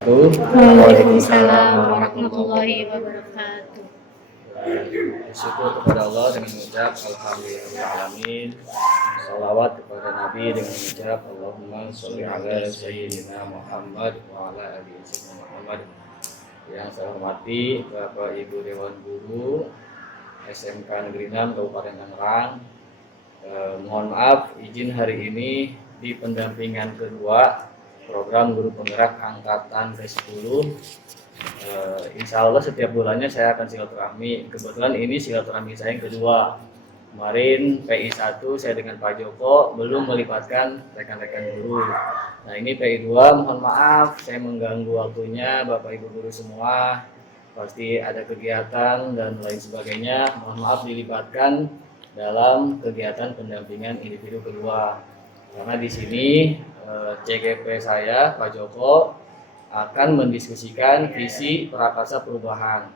Waalaikumsalam warahmatullahi wabarakatuh. Bersyukur kepada Allah dengan mengucap Alhamdulillahirrahmanirrahim. Salawat kepada Nabi dengan mengucap Allahumma sholli ala Sayyidina Muhammad wa ala alihi Sayyidina Muhammad. Yang saya hormati Bapak Ibu Dewan Guru SMK Negeri 6 Kabupaten Tangerang. Mohon maaf izin hari ini di pendampingan kedua program guru penggerak angkatan ke-10. Insya Allah setiap bulannya saya akan silaturahmi. Kebetulan ini silaturahmi saya yang kedua. Kemarin PI 1 saya dengan Pak Joko belum melibatkan rekan-rekan guru. Nah ini PI 2 mohon maaf saya mengganggu waktunya Bapak Ibu guru semua. Pasti ada kegiatan dan lain sebagainya. Mohon maaf dilibatkan dalam kegiatan pendampingan individu kedua. Karena di sini CGP saya Pak Joko akan mendiskusikan visi prakarsa perubahan.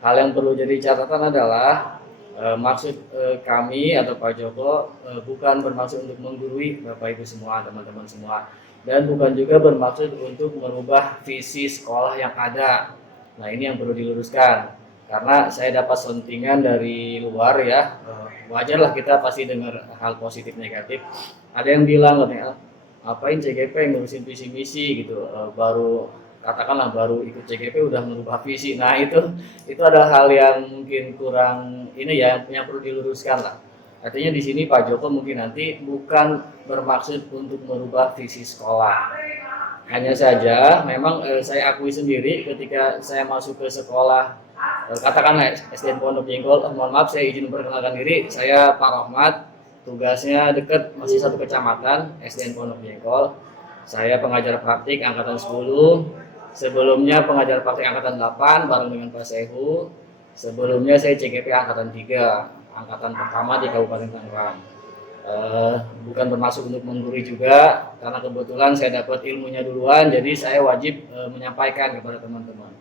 Hal yang perlu jadi catatan adalah maksud kami atau Pak Joko bukan bermaksud untuk menggurui Bapak Ibu semua, teman-teman semua, dan bukan juga bermaksud untuk merubah visi sekolah yang ada. Nah ini yang perlu diluruskan, karena saya dapat sentingan dari luar ya, wajarlah kita pasti dengar hal positif negatif. Ada yang bilang katanya, apain CGP ngurusin visi misi gitu, baru katakanlah baru ikut CGP udah merubah visi. Nah itu adalah hal yang mungkin kurang ini ya, yang perlu diluruskan lah. Artinya di sini Pak Joko mungkin nanti bukan bermaksud untuk merubah visi sekolah. Hanya saja memang saya akui sendiri ketika saya masuk ke sekolah katakanlah SDN Pondok Jengkol, mohon maaf saya izin memperkenalkan diri, saya Pak Rahmat. Tugasnya dekat, masih satu kecamatan, SDN Pondok Jengkol. Saya pengajar praktik angkatan 10. Sebelumnya pengajar praktik angkatan 8 bareng dengan Pak Sehu. Sebelumnya saya CGP angkatan 3, angkatan pertama di Kabupaten Tangerang. Bukan bermaksud untuk menggurui juga, karena kebetulan saya dapat ilmunya duluan, jadi saya wajib menyampaikan kepada teman-teman.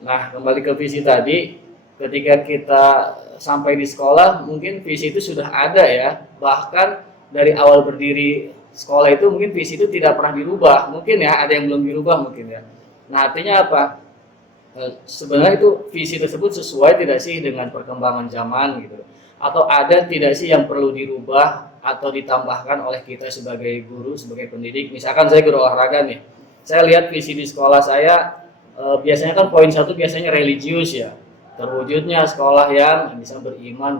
Nah, kembali ke visi tadi, ketika kita sampai di sekolah mungkin visi itu sudah ada ya, bahkan dari awal berdiri sekolah itu mungkin visi itu tidak pernah dirubah, mungkin ya ada yang belum dirubah mungkin ya. Nah artinya apa, sebenarnya itu visi tersebut sesuai tidak sih dengan perkembangan zaman gitu, atau ada tidak sih yang perlu dirubah atau ditambahkan oleh kita sebagai guru, sebagai pendidik. Misalkan saya guru olahraga nih, saya lihat visi di sekolah saya biasanya kan poin 1 biasanya religius ya, terwujudnya sekolah yang bisa beriman,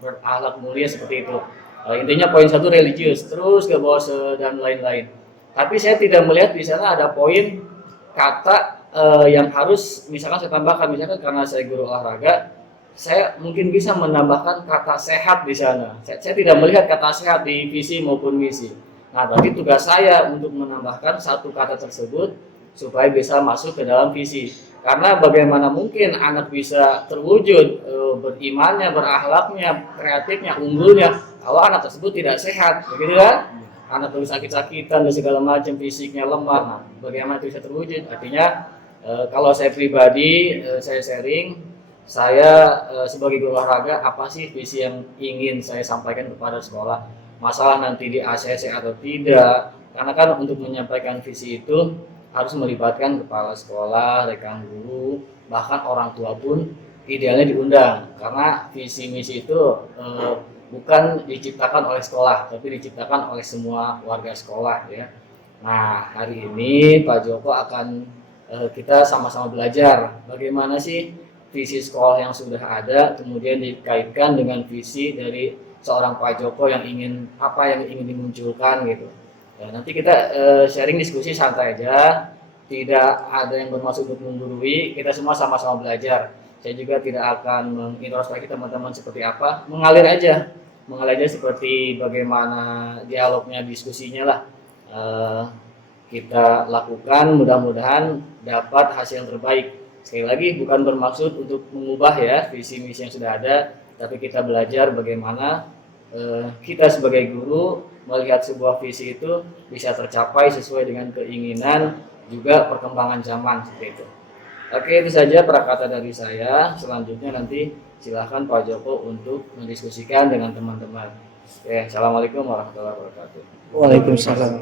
berakhlak mulia seperti itu. Intinya poin 1 religius, terus ke bawah dan lain-lain. Tapi saya tidak melihat di sana ada poin kata yang harus misalkan saya tambahkan, misalkan karena saya guru olahraga, saya mungkin bisa menambahkan kata sehat di sana. Saya tidak melihat kata sehat di visi maupun misi. Nah, tapi tugas saya untuk menambahkan satu kata tersebut supaya bisa masuk ke dalam visi. Karena bagaimana mungkin anak bisa terwujud berimannya, berakhlaknya, kreatifnya, unggulnya kalau anak tersebut tidak sehat, begitu kan? Anak terus sakit-sakitan dan segala macam, fisiknya lemah. Nah, bagaimana itu bisa terwujud? Artinya kalau saya pribadi saya sharing, saya sebagai guru olahraga, apa sih visi yang ingin saya sampaikan kepada sekolah? Masalah nanti di ACC atau tidak? Karena kan untuk menyampaikan visi itu harus melibatkan kepala sekolah, rekan guru, bahkan orang tua pun idealnya diundang, karena visi misi itu bukan diciptakan oleh sekolah, tapi diciptakan oleh semua warga sekolah ya. Nah hari ini Pak Joko akan kita sama-sama belajar bagaimana sih visi sekolah yang sudah ada, kemudian dikaitkan dengan visi dari seorang Pak Joko yang ingin dimunculkan gitu. Nanti kita sharing diskusi santai aja, tidak ada yang bermaksud untuk menggurui, kita semua sama-sama belajar. Saya juga tidak akan mengintrospeksi teman-teman seperti apa, mengalir aja seperti bagaimana dialognya, diskusinya lah kita lakukan, mudah-mudahan dapat hasil yang terbaik. Sekali lagi bukan bermaksud untuk mengubah ya visi misi yang sudah ada, tapi kita belajar bagaimana kita sebagai guru melihat sebuah visi itu bisa tercapai sesuai dengan keinginan juga perkembangan zaman seperti itu. Oke, itu saja prakata dari saya. Selanjutnya nanti silahkan Pak Joko untuk mendiskusikan dengan teman-teman. Oke, assalamualaikum warahmatullahi wabarakatuh. Waalaikumsalam.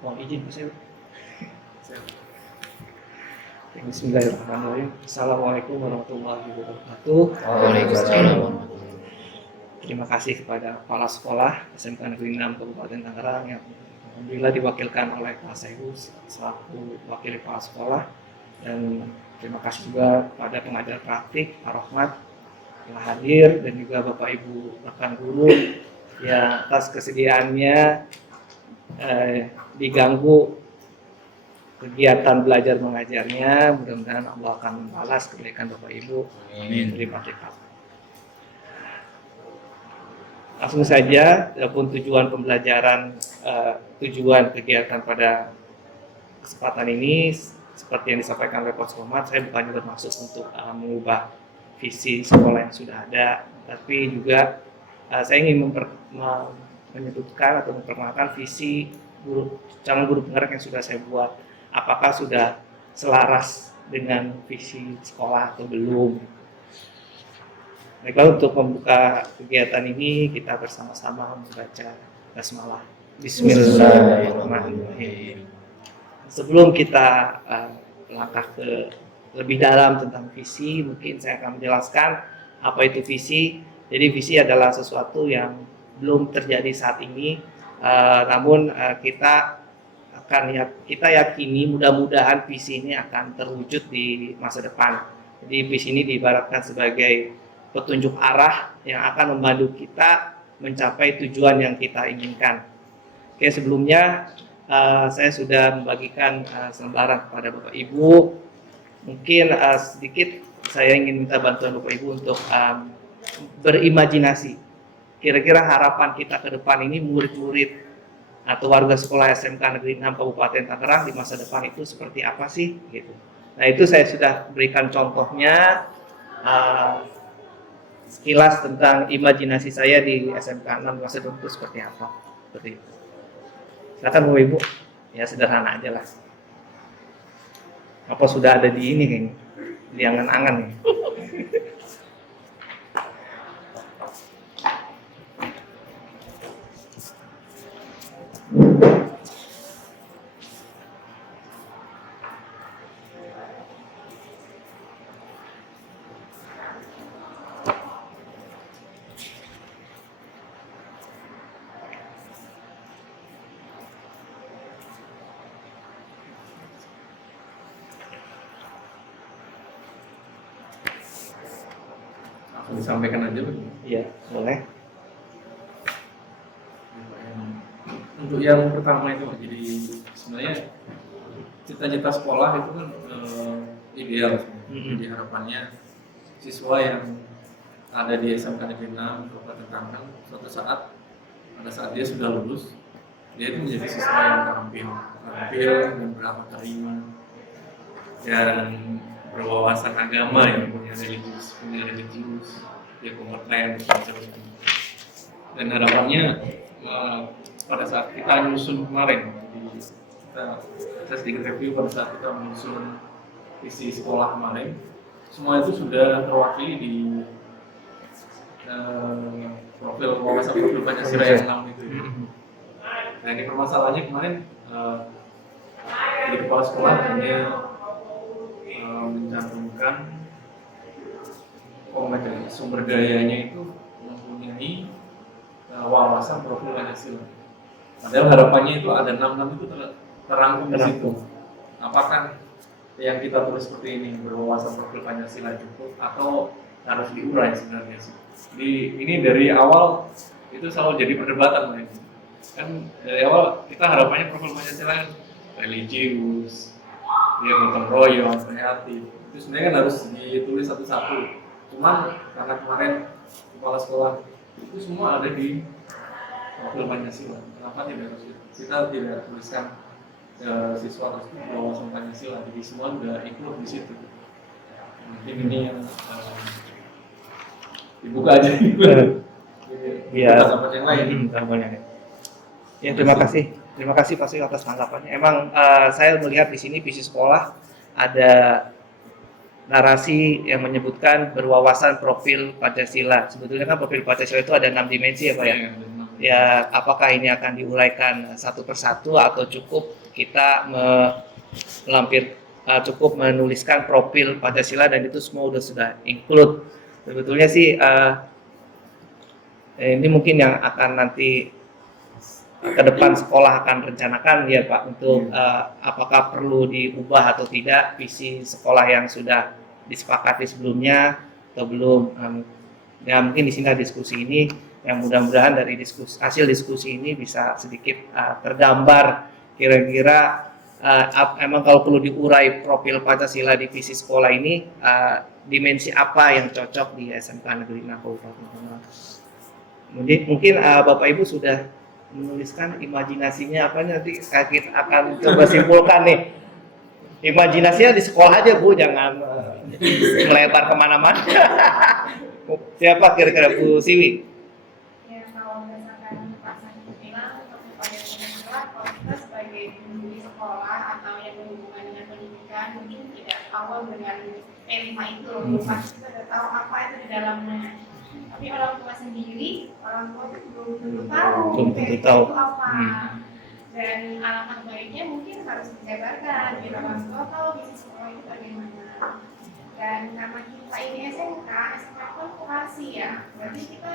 Mohon izin, saya Bismillahirrahmanirrahim. Assalamualaikum warahmatullahi wabarakatuh. Waalaikumsalam. Terima kasih kepada kepala sekolah SMK Negeri 6 Kabupaten Tangerang yang alhamdulillah diwakilkan oleh Pak Sehu selaku wakil kepala sekolah, dan terima kasih juga kepada pengajar praktik Pak Rohmat yang hadir, dan juga Bapak Ibu rekan guru yang atas kesediaannya diganggu kegiatan belajar mengajarnya. Mudah-mudahan Allah akan membalas kebaikan Bapak Ibu. Amin. Terima kasih. Langsung saja, adapun tujuan pembelajaran, tujuan kegiatan pada kesempatan ini seperti yang disampaikan oleh Coach Rohmat, saya bukan bermaksud untuk mengubah visi sekolah yang sudah ada, tapi juga saya ingin menyebutkan atau memperkenalkan visi calon guru penggerak yang sudah saya buat. Apakah sudah selaras dengan visi sekolah atau belum? Baiklah, untuk membuka kegiatan ini kita bersama-sama membaca basmalah. Bismillahirrahmanirrahim. Sebelum kita melangkah ke lebih dalam tentang visi, mungkin saya akan menjelaskan apa itu visi. Jadi visi adalah sesuatu yang belum terjadi saat ini, namun kita yakini mudah-mudahan visi ini akan terwujud di masa depan. Jadi visi ini diibaratkan sebagai petunjuk arah yang akan membantu kita mencapai tujuan yang kita inginkan. Oke, sebelumnya saya sudah membagikan selembaran kepada Bapak Ibu. Mungkin sedikit saya ingin minta bantuan Bapak Ibu untuk berimajinasi. Kira-kira harapan kita ke depan ini, murid-murid atau warga sekolah SMK Negeri 6 Kabupaten Tangerang di masa depan itu seperti apa sih? Gitu. Nah, itu saya sudah berikan contohnya sekilas tentang imajinasi saya di SMK 6 masa depan itu seperti apa. Seperti itu. Silakan Bapak Ibu, ya sederhana aja lah. Apa sudah ada di ini kayaknya, di angan-angan nih. Disampaikan aja, Bu. Iya, boleh. Untuk yang pertama itu, jadi sebenarnya cita-cita sekolah itu kan ideal. Jadi harapannya siswa yang ada di SMK Negeri 6 Kabupaten Tangerang suatu saat, pada saat dia sudah lulus, dia itu menjadi siswa yang terampil dan berakhlak terima dan berwawasan agama, yang punya religius, dia kompeten macam itu. Dan harapannya pada saat kita nyusun kemarin, saya sedikit review pada saat kita menyusun visi sekolah kemarin, semua itu sudah terwakili di profil Pancasila yang 6 itu. Nah, ini permasalahannya kemarin di kepala sekolah hanya mencantumkan sumber dayanya itu mempunyai wawasan profil Pancasila. Padahal harapannya itu ada 6 itu terangkum di situ. Apakah yang kita tulis seperti ini berwawasan profil Pancasila cukup atau harus diurai sebenarnya sih? Ini dari awal itu selalu jadi perdebatan ini. Kan dari awal kita harapannya profil Pancasila religius, dia gotong royong, kreatif. Itu sebenarnya kan harus ditulis satu-satu. Cuman karena kemarin kepala sekolah itu semua ada di profil Pancasila. Kenapa kita tidak tuliskan siswa harus berwawasan Pancasila? Jadi semua sudah ikut di situ. Mungkin ini yang dibuka aja. Iya. Tempat yang lain. Ya, terima kasih. Terima kasih Pak Sri atas tanggapannya. Emang saya melihat di sini visi sekolah ada narasi yang menyebutkan berwawasan profil Pancasila. Sebetulnya kan profil Pancasila itu ada 6 dimensi ya Pak ya. Ya, apakah ini akan diuraikan satu persatu atau cukup kita cukup menuliskan profil Pancasila dan itu semua sudah include. Sebetulnya sih ini mungkin yang akan nanti ke depan sekolah akan rencanakan ya Pak untuk apakah perlu diubah atau tidak visi sekolah yang sudah disepakati sebelumnya atau belum. Ya mungkin di sini diskusi ini yang mudah-mudahan dari hasil diskusi ini bisa sedikit tergambar kira-kira emang kalau perlu diurai profil Pancasila di visi sekolah ini dimensi apa yang cocok di SMK Negeri 6 Kabupaten Tangerang. Mungkin Bapak Ibu sudah menuliskan imajinasinya apa nanti kita akan coba simpulkan nih. Imajinasinya di sekolah aja Bu, jangan melebar kemana-mana. Siapa kira-kira Bu Siwi? Ya, kalau berdasarkan Pak Santi bilang untuk upaya Pancasila, kalau kita sebagai guru di sekolah atau yang berhubungan dengan pendidikan mungkin tidak awal dengan tema itu, pasti kita sudah tahu apa itu di dalamnya. Tapi orang tua sendiri, orang tua itu belum tentu tahu Belum tentu tahu. itu apa. Dan alangkah baiknya mungkin harus dijabarkan biar orang tua tahu visi sekolah itu bagaimana. Dan karena kita ini SMK kan vokasi ya, berarti kita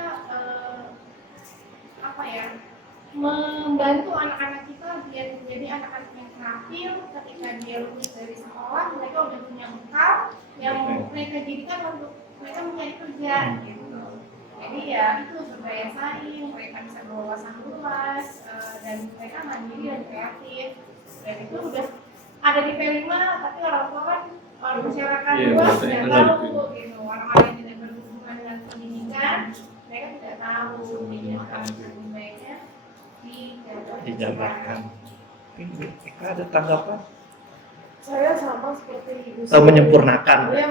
membantu anak-anak kita biar menjadi anak-anak yang terampil ketika dia lulus dari sekolah, mereka udah punya bekal yang mereka jadikan untuk mereka mencari kerja gitu. Jadi ya itu berdaya saing, mereka bisa berwawasan luas dan mereka mandiri dan kreatif. Dan itu udah ada di P5, tapi orang tua kan masyarakat luas tidak tahu gitu. Orang-orang yang tidak berhubungan dengan pendidikan, mereka tidak tahu. Jadi lebih baiknya Dijabarkan. Eka ada tanggapan? Saya sama seperti Ibu. Menyempurnakan. Ya,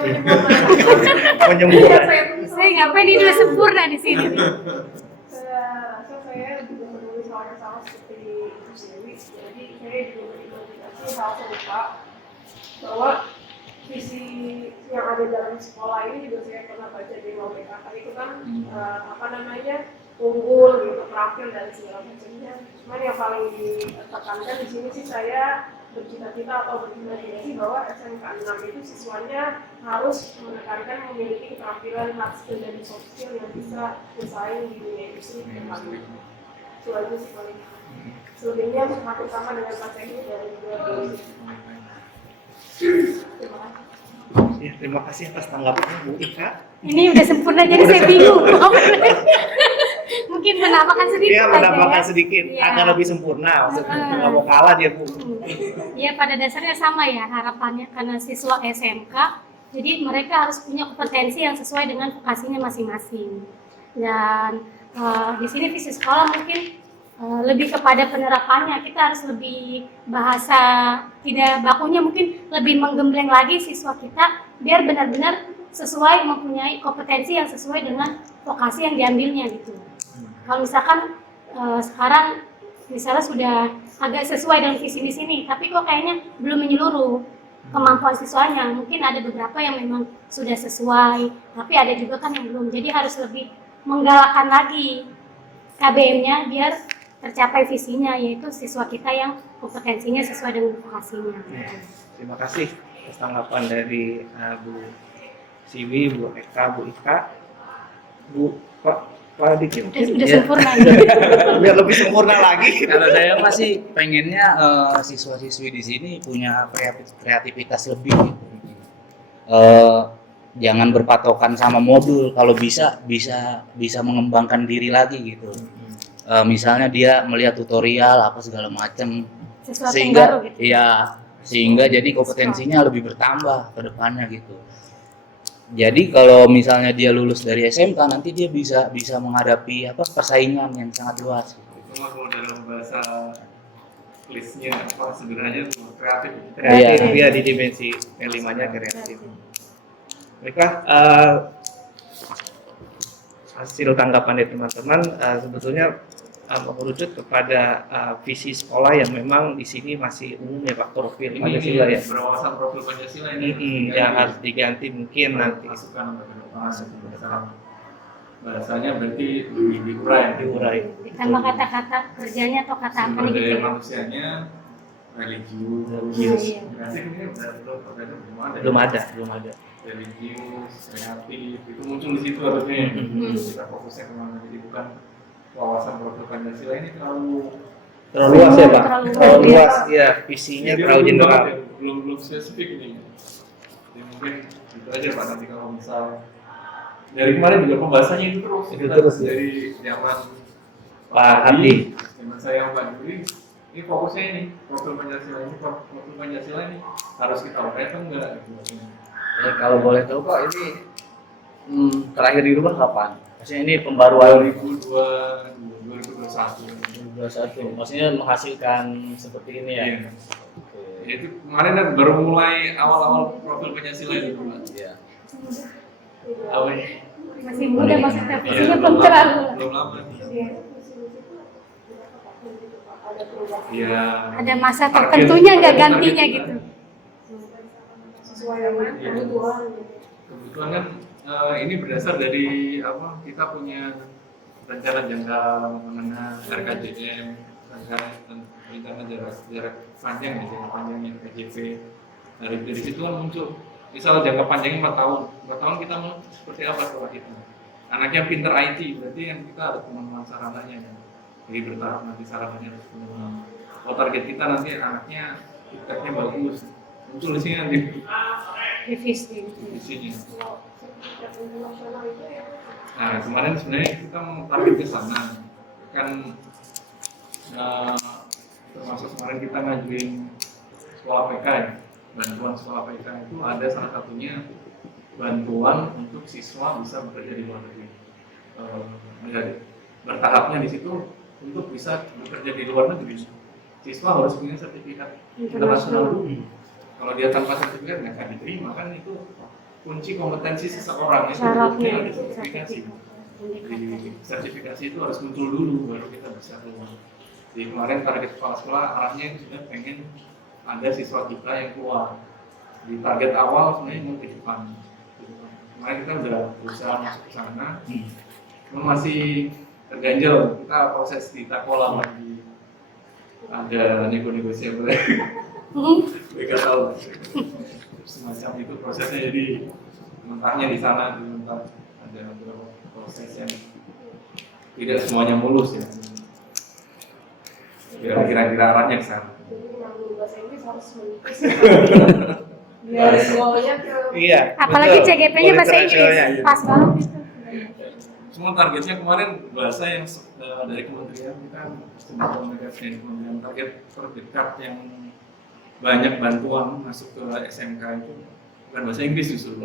Menyempurnakan. Saya ngapain ini udah sempurna di sini. Saya rasa saya juga menulis hal yang sama seperti Ibu Dewi. Jadi saya juga berinspirasi hal serupa bahwa visi yang ada dalam sekolah ini juga saya pernah baca di PKK itu kan unggul gitu, terampil dan segala macamnya. Cuman yang paling ditekankan di sini sih saya bercita-cita atau berimajinasi bahwa SMK 6 itu siswanya harus menekankan memiliki keterampilan hard skill dan soft skill yang bisa bersaing di dunia industri ke depan. Itu aja sih paling. Selebihnya semakin sama dengan Pak Teknik dan juga terima kasih. Ya, terima kasih atas tanggapannya Bu Ika. Ini udah sempurna jadi saya bingung. Mungkin menambahkan sedikit Dia menambahkan aja, ya. sedikit Ya. agar lebih sempurna. Maksudnya nggak mau kalah dia Bu. Ya pada dasarnya sama ya harapannya karena siswa SMK, jadi mereka harus punya kompetensi yang sesuai dengan vokasinya masing-masing. Dan di sini visi sekolah mungkin lebih kepada penerapannya, kita harus lebih bahasa tidak bakunya mungkin lebih menggembleng lagi siswa kita biar benar-benar sesuai mempunyai kompetensi yang sesuai dengan vokasi yang diambilnya gitu. Kalau misalkan sekarang misalnya sudah agak sesuai dengan visi misi nih, tapi kok kayaknya belum menyeluruh kemampuan siswanya. Mungkin ada beberapa yang memang sudah sesuai, tapi ada juga kan yang belum. Jadi harus lebih menggalakkan lagi KBM-nya biar tercapai visinya, yaitu siswa kita yang kompetensinya sesuai dengan vokasinya. Terima kasih atas tanggapan dari Bu Siwi, Bu Eka, Bu Ika, Pak Diki mungkin Sudah sempurna ya. biar lebih sempurna lagi. Kalau saya masih pengennya siswa-siswi di sini punya kreativitas lebih. Gitu. Jangan berpatokan sama modul. Kalau bisa mengembangkan diri lagi gitu. Misalnya dia melihat tutorial apa segala macam, Sesuatu yang sehingga baru gitu. sehingga jadi kompetensinya lebih bertambah ke depannya gitu. Jadi kalau misalnya dia lulus dari SMK nanti dia bisa menghadapi persaingan yang sangat luas. Itu mah kalau dalam bahasa listnya sederhananya kreatif. Kreatif Iya. ya di dimensi P5-nya kreatif. Baiklah, hasil tanggapan dari teman-teman sebetulnya mengerucut kepada visi sekolah yang memang di sini masih umum ya Pak, profil Pancasila ya. Berwawasan profil Pancasila ini Yang harus diganti mungkin nanti. masukan ke depan. Bahasanya berarti lebih diurai. Diurai. Ditambah kata-kata kerjanya atau kata apa Sumber gitu daya ya. manusianya religius, Iya. kreatif ini Belum ada. religius, kreatif itu muncul di situ harusnya. Kita fokusnya kemana? Jadi bukan wawasan profil Pancasila ini terlalu Terlalu luas ya Pak? Terlalu Terlalu luas, luas, ya visinya Jadi terlalu belum general. banget ya, belum spesifik nih. Jadi mungkin itu aja Pak, nanti kalau misal dari kemarin juga pembahasannya itu terus. Itu terus, ya. Dari zaman Pak Hardi. zaman saya Pak Juri, ini fokusnya ini profil Pancasila ini harus kita uraikan enggak gitu. Kalau boleh tahu Pak, ini terakhir dirubah kapan? Maksudnya ini pembaruan 2021. 2021, maksudnya menghasilkan seperti ini ya? Iya. Oke. Ya, itu kemarin kan baru mulai awal-awal profil Pancasila itu Pak. Iya. Apa ya? Masih muda maksudnya, Iya, visinya belum terlalu. Belum lama. Iya. Iya. Ada masa tertentunya nggak gantinya gitu. Iya. Kebetulan kan ini berdasar dari apa? Kita punya rencana jangka menengah RKJM, rencana jarak panjang ya, jangka panjangnya RKJP. Dari situ kan muncul. Misal jangka panjangnya 4 tahun, 4 tahun kita mau seperti apa sekolah kita? Anaknya pinter IT, berarti kan kita harus pemenuhan sarananya kan. Jadi bertahap nanti sarananya harus pemenuhan. Kalau target kita nanti anaknya ipteknya bagus, muncul di sini nanti Revisi. visinya. Nah kemarin sebenarnya kita mau target ke sana kan, termasuk kemarin kita ngajuin sekolah PK ya, bantuan sekolah PK itu ada salah satunya bantuan untuk siswa bisa bekerja di luar negeri. Bertahapnya di situ untuk bisa bekerja di luar negeri, siswa harus punya sertifikat internasional dulu. Kalau dia tanpa sertifikat nggak akan diterima, kan itu kunci kompetensi seseorang itu Syaratnya ada sertifikasi. Di sertifikasi itu harus muncul dulu baru kita bisa keluar. Di kemarin target kepala sekolah arahnya itu sudah pengen ada siswa kita yang keluar. Di target awal sebenarnya mau ke Jepang. Kemarin kita udah berusaha masuk ke sana, masih terganjal. Kita proses di Takola lagi ada nego-negosiasi. Mereka tahu semacam itu prosesnya, jadi mentahnya di sana mentah ada beberapa proses yang tidak semuanya mulus ya. Kira-kira arahnya ke sana. Iya. Apalagi betul. CGP-nya bahasa Inggris, Internasionalnya. pas banget itu. Semua targetnya kemarin bahasa yang dari kementerian kita sedang komunikasi dengan kementerian, target terdekat yang banyak bantuan masuk ke SMK itu bukan bahasa Inggris justru,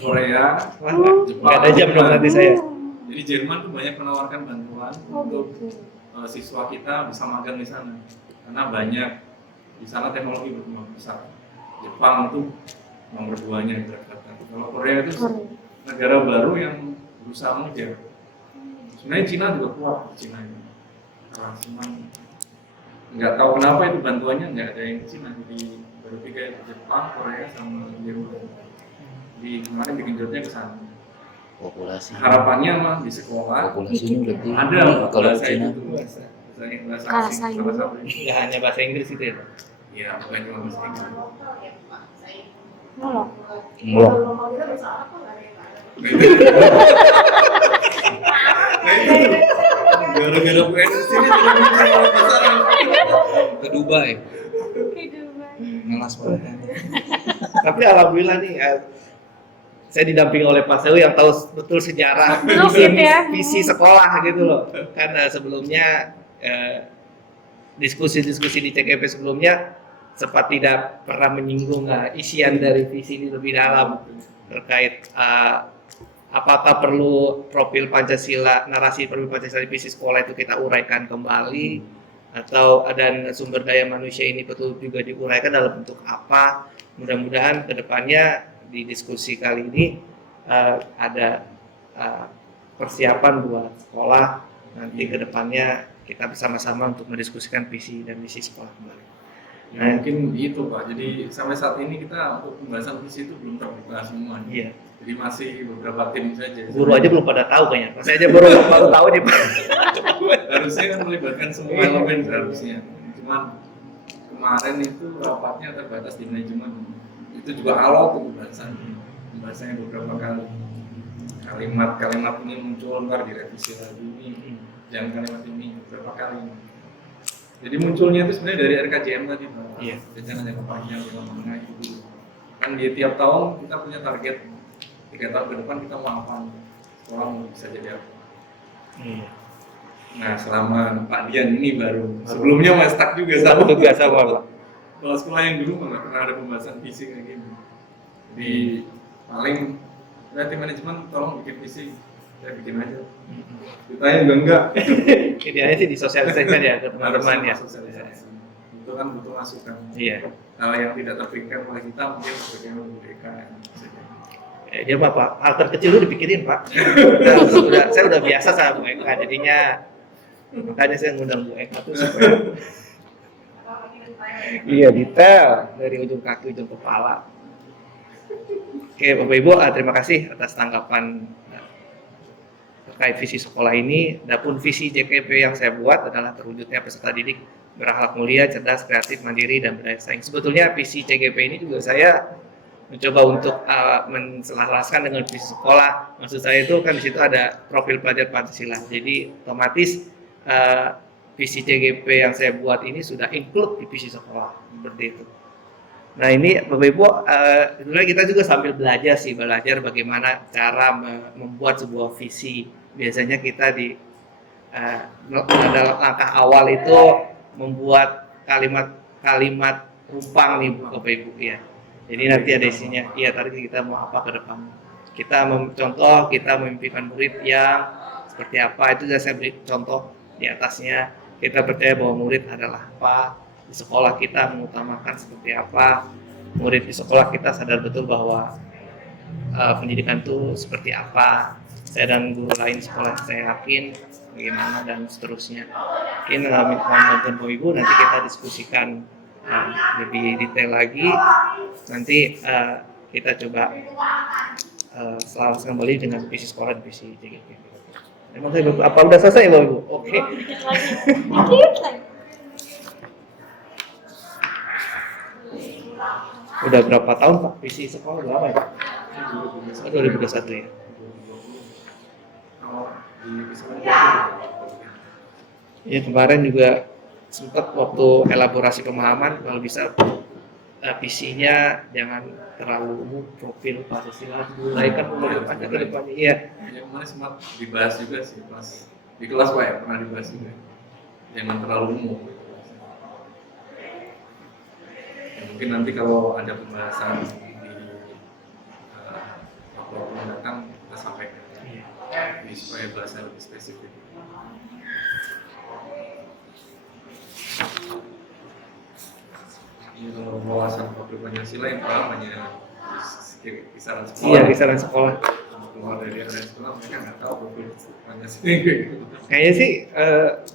Korea, Jepang. Nggak ada jam dong nanti saya. Jadi Jerman tuh banyak menawarkan bantuan Oh untuk gitu. siswa kita bisa magang di sana, karena banyak di sana teknologi berkembang pesat. Jepang itu nomor 2-nya berdekatan. Kalau Korea itu negara baru yang berusaha mengejar. Sebenarnya Cina juga kuat di Cina ini. Cuman nggak tahu kenapa itu bantuannya nggak ada yang ke Cina, jadi baru 3 itu Jepang, Korea sama Jerman. Di kemarin bikin jotnya ke sana. Populasi. Harapannya mah di sekolah Populasinya udah tinggi. ada Kalau bahasa Cina itu bahasa Bahasa asing salah Inggris. satunya. Nggak hanya bahasa Inggris itu ya Pak? Iya, bukan cuma bahasa Inggris. Nolok. Mulak. Nah itu tuh, gara-gara UN sini jadi Ke Dubai. Kehidupan. Ngelas banget. Tapi alhamdulillah nih, saya didampingi oleh Pak Sewu yang tahu betul sejarah Lukit ya. visi sekolah gitu loh. Karena sebelumnya diskusi-diskusi di CGP sebelumnya sempat tidak pernah menyinggung isian dari visi ini lebih dalam terkait apakah perlu profil Pancasila, narasi profil Pancasila di visi sekolah itu kita uraikan kembali, atau dan sumber daya manusia ini betul juga diuraikan dalam bentuk apa. Mudah-mudahan kedepannya di diskusi kali ini ada persiapan buat sekolah nanti kedepannya kita bersama-sama untuk mendiskusikan visi dan misi sekolah kembali. Ya, mungkin itu Pak. Jadi sampai saat ini kita untuk pembahasan visi itu belum terbuka semua. Iya. Jadi masih beberapa tim saja. Guru aja belum pada tahu kayaknya. Saya aja baru tahu nih Pak. Harusnya kan melibatkan semua elemen seharusnya. Cuman kemarin itu rapatnya terbatas di manajemen. Itu juga alot tuh pembahasannya beberapa kali. Kalimat-kalimat ini muncul, ntar direvisi lagi ini, jangan kalimat ini beberapa kali. Jadi munculnya itu sebenarnya dari RKJM tadi, Pak. Iya. Rencana jangka panjang, jangka menengah itu. Kan di tiap tahun kita punya target 3 tahun ke depan kita mau apa, sekolah mau bisa jadi apa. Iya. Nah selama Pak Dian ini baru, sebelumnya Mas stuck juga sama. Juga sama Pak. Kalau sekolah yang dulu nggak pernah ada pembahasan visi kayak gini. Di paling tim manajemen tolong bikin visi, saya bikin aja. Ditanya juga enggak. Idealnya sih disosialisasikan ya ke teman-teman ya. Sosialisasi. Itu kan butuh masukan. Iya. Hal yang tidak terpikirkan oleh kita mungkin sebagai mereka. Dia Pak, hal terkecil lu dipikirin Pak. Saya udah biasa sama Bu Eka, jadinya makanya saya ngundang Bu Eka tuh supaya iya detail dari ujung kaki ujung kepala. Oke Bapak Ibu, terima kasih atas tanggapan terkait visi sekolah ini. Adapun visi JKP yang saya buat adalah terwujudnya peserta didik berakhlak mulia, cerdas, kreatif, mandiri, dan berdaya saing. Sebetulnya visi JKP ini juga saya mencoba untuk menselaraskan dengan visi sekolah. Maksud saya itu kan di situ ada profil pelajar Pancasila. Jadi otomatis visi JGP yang saya buat ini sudah include di visi sekolah seperti itu. Nah ini Bapak Ibu, sebenarnya kita juga sambil belajar bagaimana cara membuat sebuah visi. Biasanya kita di pada langkah awal itu membuat kalimat rumpang nih Bapak Ibu ya. Jadi nanti ada isinya, ya tadi kita mau apa ke depan. Kita contoh, kita memimpikan murid yang seperti apa, itu sudah saya beri contoh di atasnya. Kita percaya bahwa murid adalah apa, di sekolah kita mengutamakan seperti apa, murid di sekolah kita sadar betul bahwa pendidikan itu seperti apa. Saya dan guru lain sekolah saya yakin bagaimana dan seterusnya. Mungkin mohon bantuan Bapak Ibu, nanti kita diskusikan lebih detail lagi. Nanti kita coba selaras kembali dengan visi sekolah dan visi JGP. Terima kasih Bapak. Apa udah selesai Bapak Ibu? Oke. Dikit lagi. Udah berapa tahun Pak visi sekolah berapa ya? 2021 ya. Ya kemarin juga sempat waktu elaborasi pemahaman kalau bisa visinya jangan terlalu umum, profil Pancasila mulai kan mulai ke depannya. Iya. Yang kemarin sempat dibahas juga sih pas di kelas Pak ya, pernah dibahas juga. Jangan terlalu umum. Ya, mungkin nanti kalau ada pembahasan di waktu mendatang kita sampaikan. Ini supaya bahasa lebih spesifik. Ini kalau wawasan profil Pancasila yang paling hanya kisaran sekolah. Iya, kisaran sekolah. Keluar dari area sekolah mereka nggak tahu profil Pancasila. Kayaknya sih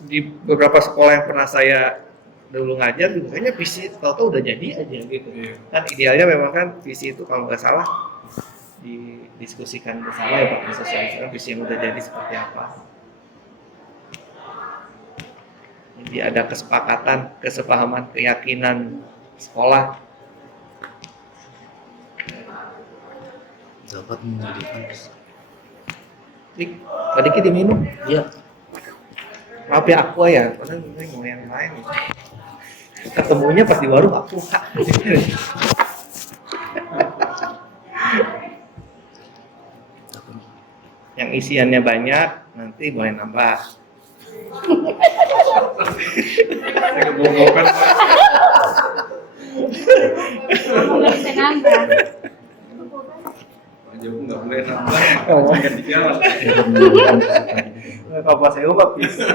di beberapa sekolah yang pernah saya dulu ngajar juga kayaknya visi tahu-tahu udah jadi aja gitu. Iya. Kan idealnya memang kan visi itu kalau nggak salah didiskusikan bersama ya Pak, disosialisasikan visi yang udah jadi seperti apa. Jadi ada kesepakatan, kesepahaman, keyakinan sekolah. Dapat menjadikan Dik, tadi kita minum? ya Maaf ya aku ya, padahal ini mau yang lain. Ketemunya pas di warung aku Kak. Yang isiannya banyak, nanti boleh nambah. Saya kebobokan Pak. Nggak bisa nambah. Pak Joko nggak boleh nambah, jangan di jalan. Kalau pas saya Pak,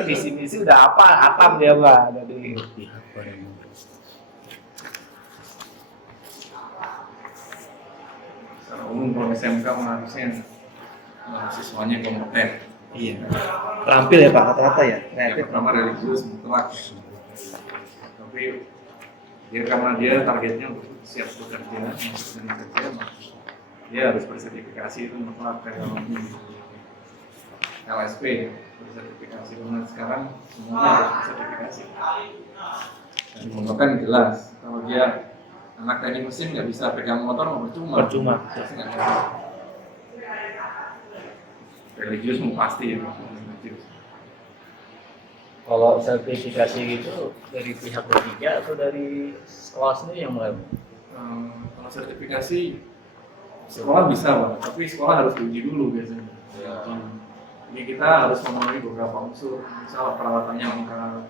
visi misi udah apa, atam dia Pak. Dari pihak pada Secara umum kalau SMK harusnya siswanya kompeten. iya. Terampil ya Pak, rata-rata ya. Yang Kreatif. pertama religius mutlak. Tapi dia karena dia targetnya untuk siap bekerja, masuk dengan kerja, dia harus bersertifikasi itu mutlak kayak LSP bersertifikasi. Karena sekarang semuanya harus bersertifikasi. Dimontokan jelas. Kalau dia anak teknik mesin nggak bisa pegang motor, mau percuma. Pasti nggak bisa. Religius mau pasti ya. Religius. Kalau sertifikasi itu dari pihak ketiga atau dari sekolah sendiri yang mulai? Kalau sertifikasi sekolah bisa Pak, tapi sekolah harus diuji dulu biasanya. Ya. Jadi kita harus memenuhi beberapa unsur, misal peralatannya lengkap,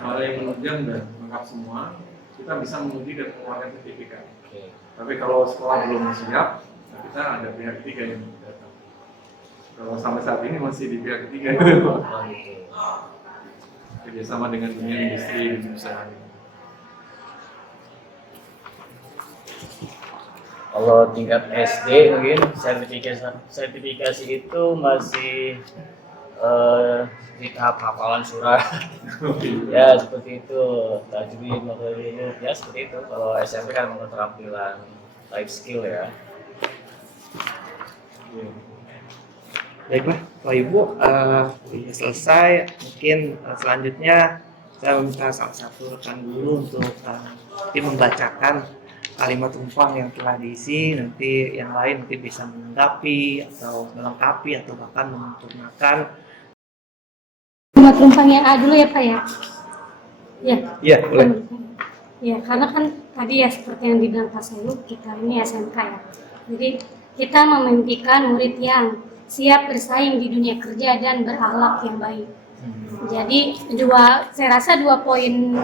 hal yang menunjang dan lengkap semua, kita bisa menguji dan mengeluarkan sertifikat. Oke. Tapi kalau sekolah belum siap, kita ada pihak ketiga yang datang. Kalau sampai saat ini masih di pihak ketiga, Oh, gitu. kerjasama dengan dunia industri dan usaha. Kalau tingkat SD mungkin sertifikasi itu masih di tahap hafalan surah. Ya seperti itu, tajwid, makhraj, ya seperti itu. Kalau SMP kan keterampilan life skill ya. Baiklah, Pak Ibu, sudah selesai. Mungkin selanjutnya saya meminta salah satu rekan guru untuk membacakan kalimat tumpang yang telah diisi. Nanti yang lain mungkin bisa menanggapi atau melengkapi atau bahkan menyempurnakan. Kalimat tumpang yang A dulu ya Pak ya. Ya. Iya, boleh. Ya, karena kan tadi ya seperti yang dibilang Pak Selu, kita ini SMK ya. Jadi kita memimpikan murid yang siap bersaing di dunia kerja dan berakhlak yang baik. Jadi saya rasa dua poin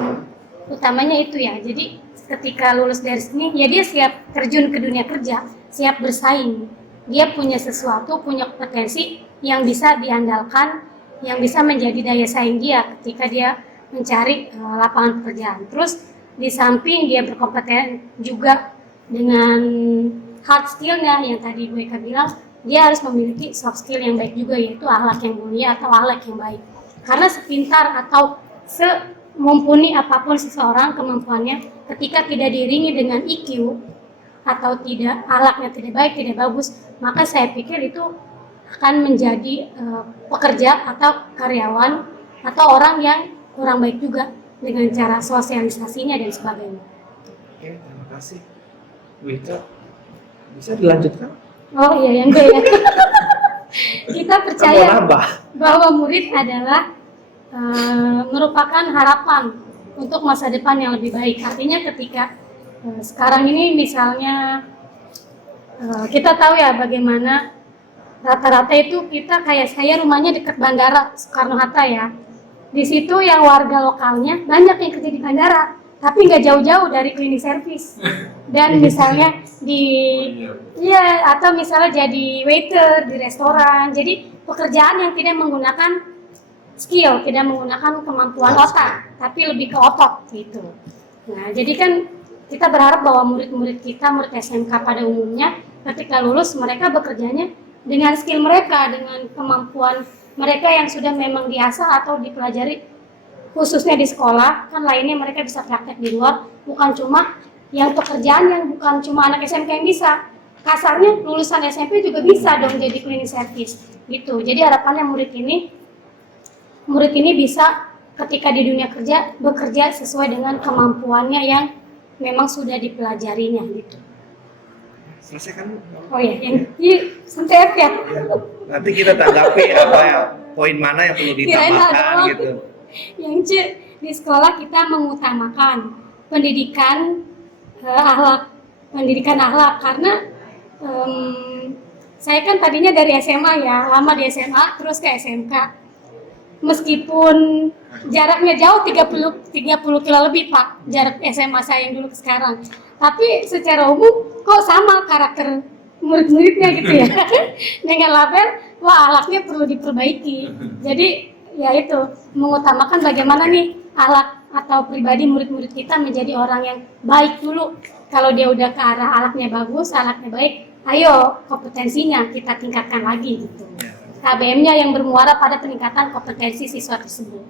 utamanya itu ya. Jadi ketika lulus dari sini, ya dia siap terjun ke dunia kerja, siap bersaing. Dia punya sesuatu, punya kompetensi yang bisa diandalkan, yang bisa menjadi daya saing dia ketika dia mencari lapangan pekerjaan. Terus di samping dia berkompeten juga dengan hard skill-nya yang tadi Bu Eka bilang, dia harus memiliki soft skill yang baik juga, yaitu akhlak yang mulia atau akhlak yang baik. Karena sepintar atau mumpuni apapun seseorang kemampuannya, ketika tidak diiringi dengan IQ atau tidak akhlaknya tidak baik, tidak bagus, maka saya pikir itu akan menjadi pekerja atau karyawan atau orang yang kurang baik juga dengan cara sosialisasinya dan sebagainya. Oke, terima kasih. Bu Ita, bisa dilanjutkan? Oh iya, yang B ya. Kita percaya Mau nambah? bahwa murid adalah merupakan harapan untuk masa depan yang lebih baik. Artinya ketika sekarang ini misalnya kita tahu ya bagaimana rata-rata itu kita kayak saya rumahnya dekat Bandara Soekarno-Hatta ya. Di situ yang warga lokalnya banyak yang kerja di bandara, tapi nggak jauh-jauh dari cleaning service. Dan misalnya atau misalnya jadi waiter di restoran. Jadi pekerjaan yang tidak menggunakan skill, tidak menggunakan kemampuan otak, tapi lebih ke otot gitu. Nah, jadi kan kita berharap bahwa murid-murid kita, murid SMK pada umumnya, ketika lulus mereka bekerjanya dengan skill mereka, dengan kemampuan mereka yang sudah memang diasah atau dipelajari khususnya di sekolah. Kan lainnya mereka bisa praktek di luar, bukan cuma yang pekerjaan yang bukan cuma anak SMK yang bisa. Kasarnya lulusan SMP juga bisa dong jadi cleaning service gitu. Jadi harapannya murid ini bisa ketika di dunia kerja bekerja sesuai dengan kemampuannya yang memang sudah dipelajarinya gitu. Selesai kan? Oh ya, santai ya. Nanti kita tanggapi apa ya, poin mana yang perlu ditambahkan gitu. Yang C, di sekolah kita mengutamakan pendidikan akhlak karena saya kan tadinya dari SMA ya, lama di SMA terus ke SMK. Meskipun jaraknya jauh 30 kilo lebih Pak, jarak SMA saya yang dulu ke sekarang. Tapi secara umum kok sama karakter murid-muridnya gitu ya. Dengan label, wah akhlaknya perlu diperbaiki. Jadi ya itu, mengutamakan bagaimana nih akhlak atau pribadi murid-murid kita menjadi orang yang baik dulu. Kalau dia udah ke arah akhlaknya bagus, akhlaknya baik, ayo kompetensinya kita tingkatkan lagi gitu. KBM-nya yang bermuara pada peningkatan kompetensi siswa tersebut.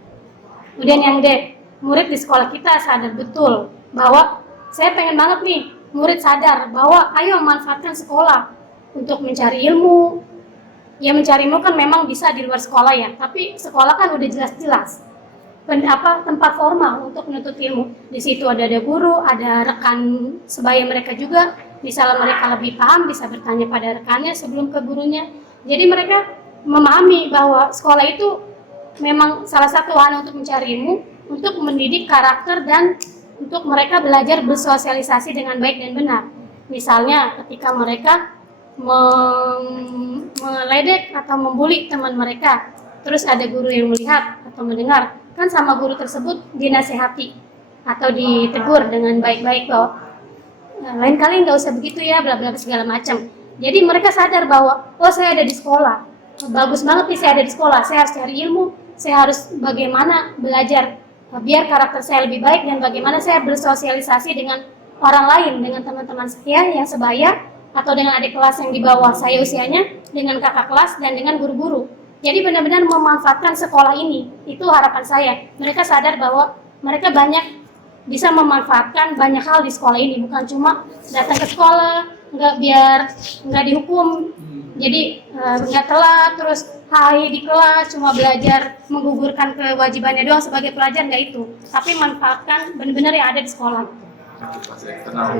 Kemudian yang D, murid di sekolah kita sadar betul bahwa saya pengen banget nih murid sadar bahwa ayo manfaatkan sekolah untuk mencari ilmu. Ya mencari ilmu kan memang bisa di luar sekolah ya, tapi sekolah kan udah jelas-jelas. tempat formal untuk menuntut ilmu. Di situ ada guru, ada rekan sebaya mereka juga. Misalnya mereka lebih paham, bisa bertanya pada rekannya sebelum ke gurunya. Jadi mereka memahami bahwa sekolah itu memang salah satu wahana untuk mencari ilmu, untuk mendidik karakter dan untuk mereka belajar bersosialisasi dengan baik dan benar. Misalnya ketika mereka meledek atau membuli teman mereka, terus ada guru yang melihat atau mendengar, kan sama guru tersebut dinasehati atau ditegur dengan baik-baik bahwa lain kali nggak usah begitu ya, bla bla segala macam. Jadi mereka sadar bahwa oh saya ada di sekolah, bagus banget nih saya ada di sekolah, saya harus cari ilmu, saya harus bagaimana belajar biar karakter saya lebih baik dan bagaimana saya bersosialisasi dengan orang lain, dengan teman-teman saya yang sebaya atau dengan adik kelas yang di bawah saya usianya, dengan kakak kelas dan dengan guru-guru. Jadi benar-benar memanfaatkan sekolah ini, itu harapan saya. Mereka sadar bahwa mereka bisa memanfaatkan banyak hal di sekolah ini, bukan cuma datang ke sekolah nggak dihukum, jadi nggak telat terus hai di kelas cuma belajar menggugurkan kewajibannya doang sebagai pelajar, nggak itu, tapi manfaatkan benar-benar yang ada di sekolah. Motivasi eksternal.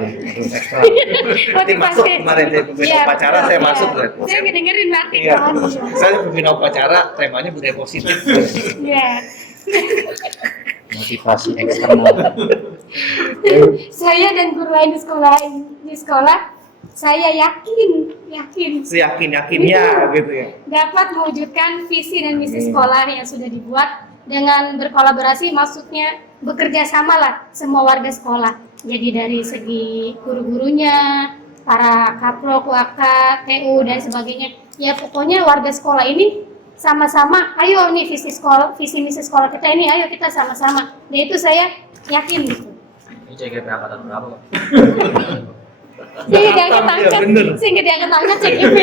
Nanti masuk kemarin saya pemimpin upacara, saya masuk tuh. Saya dengerin nanti Iya. kan. Saya pemimpin upacara, temanya budaya positif. Iya. Motivasi eksternal. Saya dan guru lain di sekolah, saya yakin Seyakin-yakinnya gitu ya. dapat mewujudkan visi dan misi sekolah yang sudah dibuat dengan berkolaborasi, maksudnya bekerja sama lah semua warga sekolah. Jadi dari segi guru-gurunya, para kaprok, waka, TU dan sebagainya. Ya pokoknya warga sekolah ini sama-sama, ayo nih visi misi sekolah kita ini, ayo kita sama-sama. Dan itu saya yakin gitu. Ini CGP angkatan berapa, Pak? Saya nggak diangkat CGP.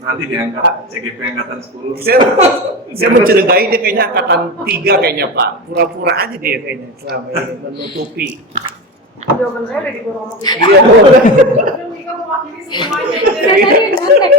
Nanti diangkat CGP angkatan 10. Saya mencurigai dia kayaknya angkatan 3 kayaknya Pak. Pura-pura aja dia kayaknya selama ini menutupi. Jawaban saya udah digorong gitu. Iya. Mika mewakili semuanya. Saya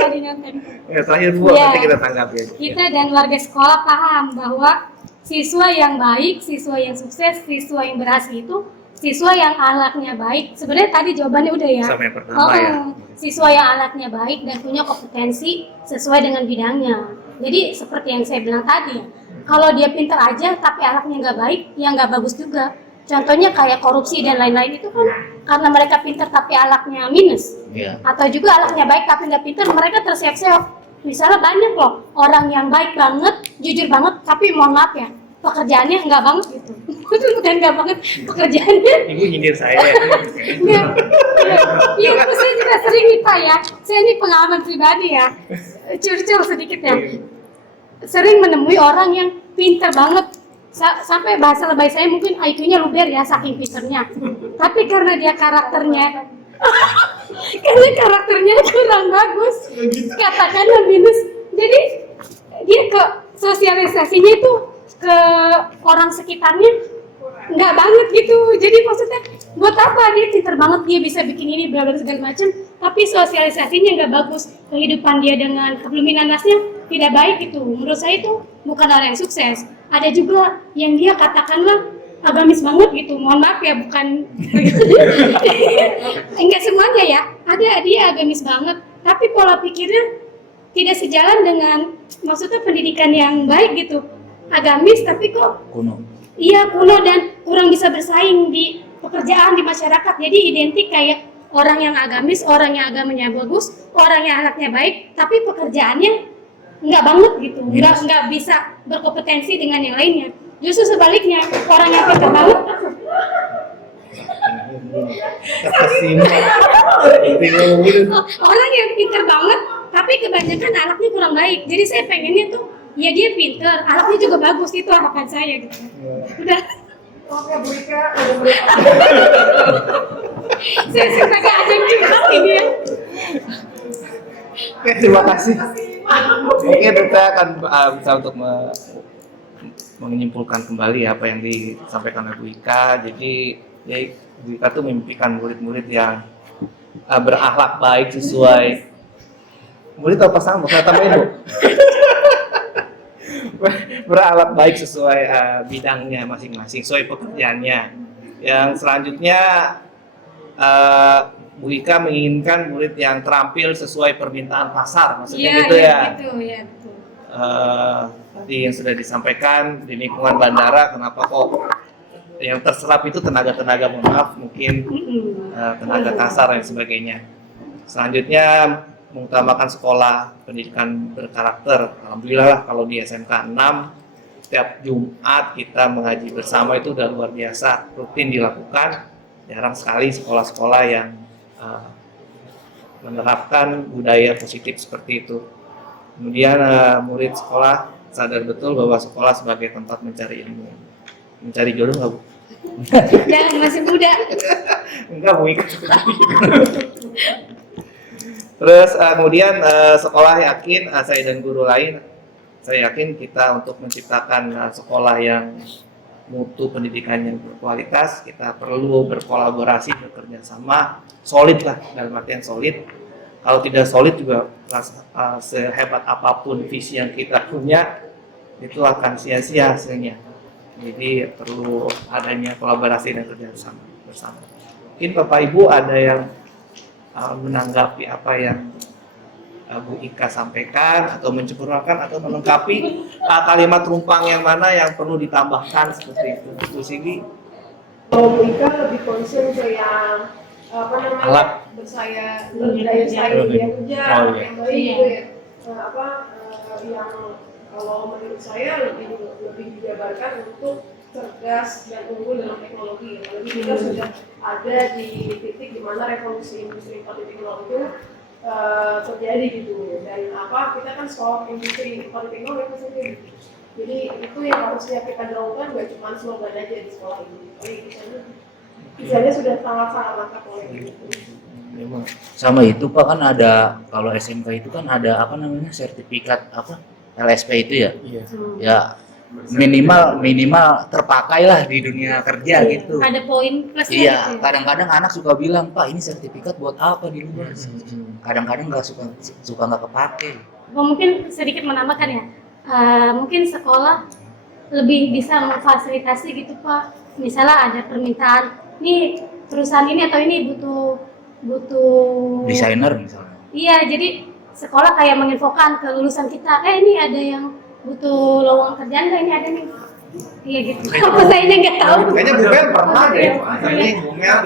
tadi nyontek. Ya, terakhir Bu, Ya. nanti kita tanggapi aja. Kita dan warga sekolah paham bahwa siswa yang baik, siswa yang sukses, siswa yang berhasil itu siswa yang akhlaknya baik. Sebenarnya tadi jawabannya udah ya. Sama yang pertama ya. Siswa yang akhlaknya baik dan punya kompetensi sesuai dengan bidangnya. Jadi seperti yang saya bilang tadi ya, kalau dia pintar aja tapi akhlaknya nggak baik, ya nggak bagus juga. Contohnya kayak korupsi dan lain-lain itu kan karena mereka pintar tapi akhlaknya minus. Iya. Atau juga anaknya baik tapi nggak pintar, mereka terseok-seok. Misalnya banyak loh orang yang baik banget, jujur banget, tapi mohon maaf ya, pekerjaannya nggak banget gitu. Dan nggak banget pekerjaannya. Ibu nyindir saya. Nggak. Iya, itu saya juga sering nih Pak ya. Saya ini pengalaman pribadi ya, curcol sedikit ya. Sering menemui orang yang pintar banget, sampai bahasa lebay saya mungkin IQ-nya luber ya, saking pinternya. Tapi karena dia karakternya kurang bagus, katakanlah minus, jadi dia ke sosialisasinya itu ke orang sekitarnya nggak banget gitu. Jadi maksudnya buat apa dia pinter banget, dia bisa bikin ini bla bla segala macam, tapi sosialisasinya nggak bagus, kehidupan dia dengan kepemimpinan nasnya tidak baik gitu. Menurut saya itu bukan orang yang sukses. Ada juga yang dia katakanlah agamis banget gitu, mohon maaf ya, bukan enggak semuanya ya, ada dia agamis banget tapi pola pikirnya tidak sejalan dengan maksudnya pendidikan yang baik gitu. Agamis tapi kok Kuno. iya kuno dan kurang bisa bersaing di pekerjaan di masyarakat. Jadi identik kayak orang yang agamis, orang yang agamanya bagus, orang yang anaknya baik tapi pekerjaannya nggak banget gitu, nggak bisa berkompetensi dengan yang lainnya. Justru sebaliknya, orang yang pintar banget orang yang pintar banget tapi kebanyakan anaknya kurang baik. Jadi saya pengennya tuh ya dia pintar, anaknya juga bagus, itu harapan saya gitu. Udah. Oke, Bu Ika. Saya sebagai ajang curhat ini ya. Oke, terima kasih. Mungkin kita akan bisa untuk menyimpulkan kembali apa yang disampaikan oleh Bu Ika. Jadi Bu Ika tuh memimpikan murid-murid yang berakhlak baik sesuai murid atau pasangan, saya tambahin Bu. beralat baik sesuai bidangnya masing-masing, sesuai pekerjaannya. Yang selanjutnya Bu Ika menginginkan murid yang terampil sesuai permintaan pasar, maksudnya gitu ya. Gitu ya, betul. Tadi yang sudah disampaikan di lingkungan bandara, kenapa kok yang terserap itu tenaga-tenaga, mohon maaf, mungkin tenaga kasar dan sebagainya. Selanjutnya mengutamakan sekolah pendidikan berkarakter. Alhamdulillah lah kalau di SMK 6 setiap Jumat kita mengaji bersama, itu udah luar biasa, rutin dilakukan. Jarang sekali sekolah-sekolah yang menerapkan budaya positif seperti itu. Kemudian murid sekolah sadar betul bahwa sekolah sebagai tempat mencari ilmu. Mencari jodoh nggak, Bu? Jangan, masih muda. Enggak, Bu Ika. Terus kemudian sekolah yakin, saya dan guru lain, saya yakin kita untuk menciptakan sekolah yang mutu pendidikan yang berkualitas, kita perlu berkolaborasi, bekerja sama, solid lah, dalam artian solid. Kalau tidak solid juga sehebat apapun visi yang kita punya, itu akan sia-sia hasilnya. Jadi perlu adanya kolaborasi dan kerja bersama. Mungkin Bapak Ibu ada yang menanggapi apa yang Bu Ika sampaikan, atau menyempurnakan atau melengkapi kalimat rumpang yang mana yang perlu ditambahkan seperti itu. Bu Sigi? Kalau Bu Ika lebih concern ke yang Alat. daya saing yang kerja yang baik gitu ya. Yang kalau menurut saya lebih dijabarkan untuk cerdas dan unggul dalam teknologi. Apalagi kita sudah ada di titik di mana revolusi industri 4.0 itu terjadi gitu. Dan kita kan sekolah industri 4.0 itu sendiri. Jadi itu yang harusnya kita gaungkan, gak cuma slogan aja di sekolah ini. Jadi kisahnya sudah sangat-sangat lengkap oleh itu. Sama itu Pak, kan ada, kalau SMK itu kan ada sertifikat LSP itu ya. Iya. Ya minimal terpakai lah di dunia kerja gitu. Ada poin plusnya. Iya, gitu ya. kadang-kadang anak suka bilang, Pak ini sertifikat buat apa di luar? Kadang-kadang nggak suka nggak kepake. Mungkin sedikit menambahkan ya, mungkin sekolah lebih bisa memfasilitasi gitu Pak. Misalnya ada permintaan, nih perusahaan ini atau ini butuh Desainer misalnya. Iya, jadi sekolah kayak menginfokan ke lulusan kita, ini ada yang butuh lowongan kerjaan nggak, ini ada nih. Iya gitu. Apa sayanya nggak tahu. Kayaknya Bu Mel pernah deh. Iya. Ini Bu Mel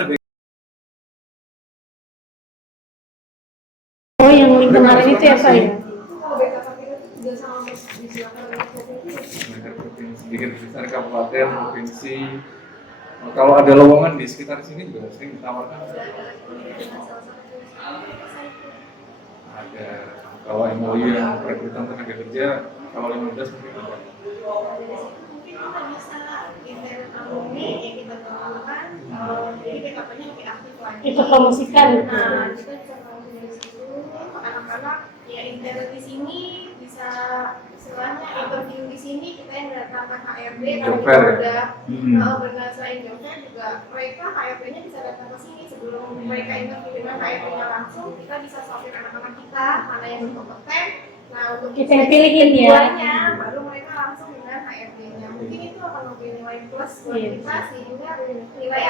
Oh, yang link kemarin itu ya Pak ya? Kalau BKKP itu juga sama disiapkan oleh provinsi. Sedikit besar kabupaten, provinsi. Kalau ada lowongan di sekitar sini juga sering ditawarkan. Ada, kalau MOU yang perekrutan tenaga kerja, kalau 15 mungkin ada. Mungkin kita bisa intern alumni yang kita temukan, jadi BKP-nya lebih aktif lagi. Kita promosikan gitu. Nah, kita bisa promosi di situ. Anak-anak ya intern di sini bisa istilahnya interview di sini, kita yang datangkan HRD kalau kita udah bernasaiin job fair juga, mereka HRD-nya bisa datang ke sini sebelum mereka interview dengan HRD-nya langsung, kita bisa sortir anak-anak kita mana yang berkompeten. Nah, untuk Kita yang pilihin ya. keduanya, baru mereka langsung dengan HRD-nya. Mungkin itu akan lebih nilai plus buat Iya. kita sehingga nilai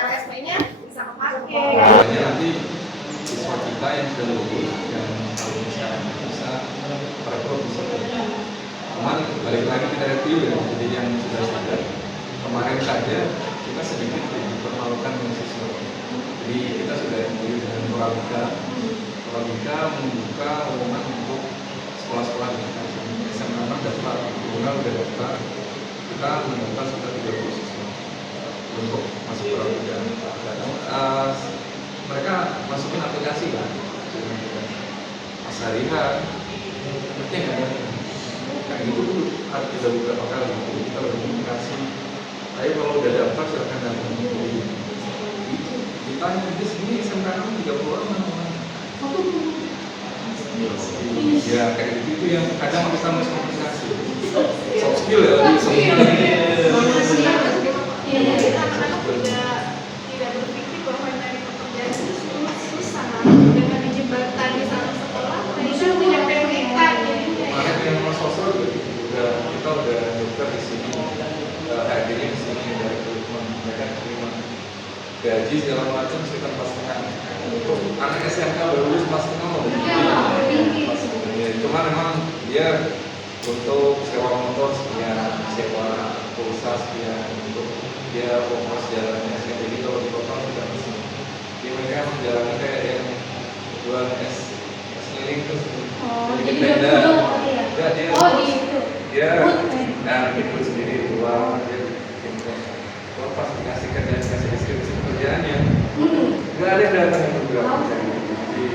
LSP-nya bisa kepake. Harapannya nanti siswa kita yang sudah lulus yang alumni sekarang bisa merekrut bisa. Cuman balik lagi kita review ya, jadi yang sudah kemarin saja kita sedikit dipermalukan dengan siswa. Jadi kita sudah mulai dengan Purabika membuka lowongan untuk sekolah-sekolah di SMA 6 daftar, udah daftar, kita mendaftar sekitar 30 siswa untuk masuk Purabika. Mereka masukin aplikasi kan, pas hari penting kan, kayak gitu dulu harus kita beberapa kali, kita berkomunikasi. Ayo kalau udah daftar silakan datang. Ditanya di sini SMK 30 orang mana? Ya kayak gitu itu yang kadang kita harus komunikasi. Soft skill ya, lebih soft skill. Anak-anak tidak berpikir bahwa dari pekerjaan itu susah. Dengan dijembatkan di satu sekolah, mereka punya PWK. Kemarin yang sosro juga gaji segala macam sekitar 4,5. Untuk anak SMK baru lulus 4,5 loh. Ya, cuma memang dia untuk sewa motor sekian, sewa pulsa sekian, untuk dia fokus jalannya sekian. Jadi kalau di total tidak bisa. Jadi mereka menjalani kayak yang jual es keliling terus bikin tenda. Enggak, dia bikin sendiri uang, dia bikin kalau pas dikasih kerjaan, dikasih deskripsi pekerjaannya nggak ada yang datang yang bergerak. Jadi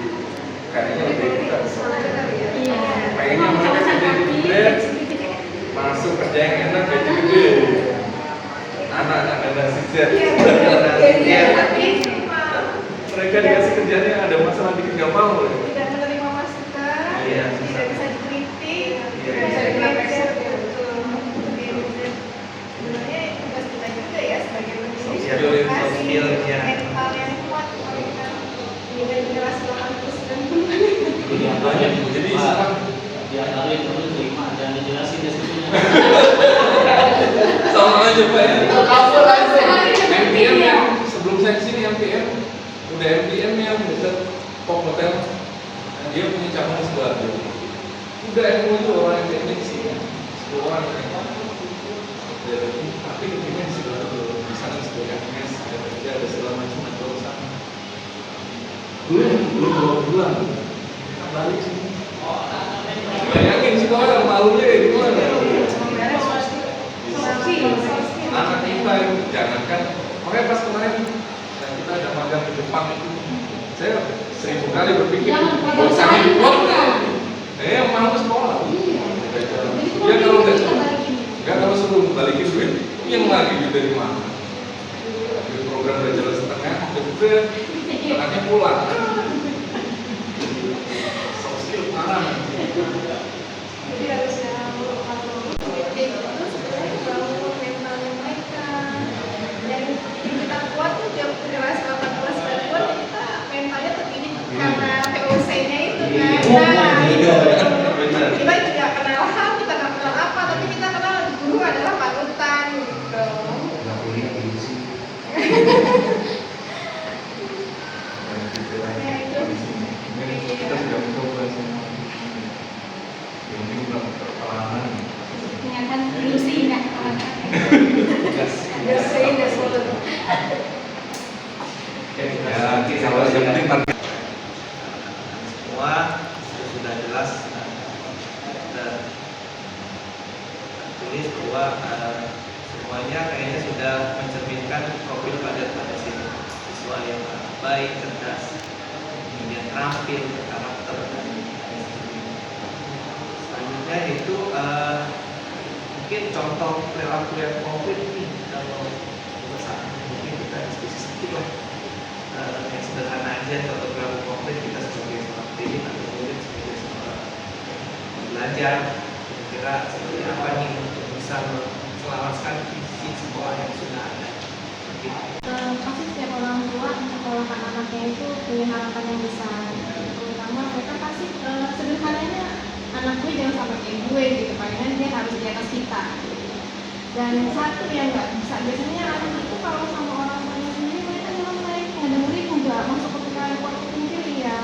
kayaknya lebih kita pengennya mereka kerja di gede, masuk kerja yang enak, gaji gede, anak-anak ada sisir. Mereka dikasih kerjanya ada masalah dikit nggak mau. Tidak menerima masukan, tidak bisa dikritik, tidak bisa dilakukan. Sebenarnya tugas kita juga ya sebagai pendidik edukasi mental yang kuat kalau kita mendidik generasi 80-90. Banyak jadi sekarang diantarin dulu terima dan dijelasin resikonya. sama aja Pak ya. MPM yang sebelum saya kesini MPM udah MPM yang dekat Pop Hotel, dia punya cabang di Sidoarjo. Udah ilmu itu orang yang teknik sih, 10 orang tapi ketinggian di Sidoarjo, di sana sebagai mes, ada kerja, ada segala macam, ada urusan. Gue belum 2 bulan, balik sini. Bayangin sih orang malunya kayak gimana? Anak kita yang jangankan, makanya pas kemarin kita ada magang di Jepang itu, saya 1000 kali berpikir, bosan hidup yang mau sekolah. Dia kalau kalau suruh balikin duit, yang lagi duit dari mana? Duit program belajar setengah, deket, anaknya pulang. Soft skill parah. Jadi harus yang itu sebenarnya bangun mentalnya mereka. Dan kita kuat tuh jam generasi 18-90 kita mentalnya terdidik karena POC-nya itu kan. Kita tidak kenal HAM, kita nggak kenal apa, tapi kita kenal guru adalah panutan gitu. Ya itu. Kita sudah mencoba semua. Yang ini belum terpelanan. Ternyata ilusi nggak kalahkan. Ya, kalau yang penting target. Semua sudah jelas tulis bahwa semuanya kayaknya sudah mencerminkan profil pada siswa yang baik, cerdas, kemudian terampil, karakter dan selanjutnya itu mungkin contoh perilaku yang konkret nih kalau saat mungkin kita diskusi sedikit lah yang sederhana aja contoh perilaku konkret kita sebagai seorang pendidik atau murid sebagai seorang belajar kira-kira seperti apa nih untuk bisa menyelamatkan visi sekolah yang sudah ada. Pasti setiap orang tua menyekolahkan anaknya itu punya harapan yang besar. Terutama mereka pasti sederhananya anak gue jangan sampai kayak gue gitu, palingan dia harus di atas kita. Dan satu yang nggak bisa biasanya anak itu kalau sama orang tuanya sendiri mereka nggak dengerin juga masuk ke pikiran pola pikir ya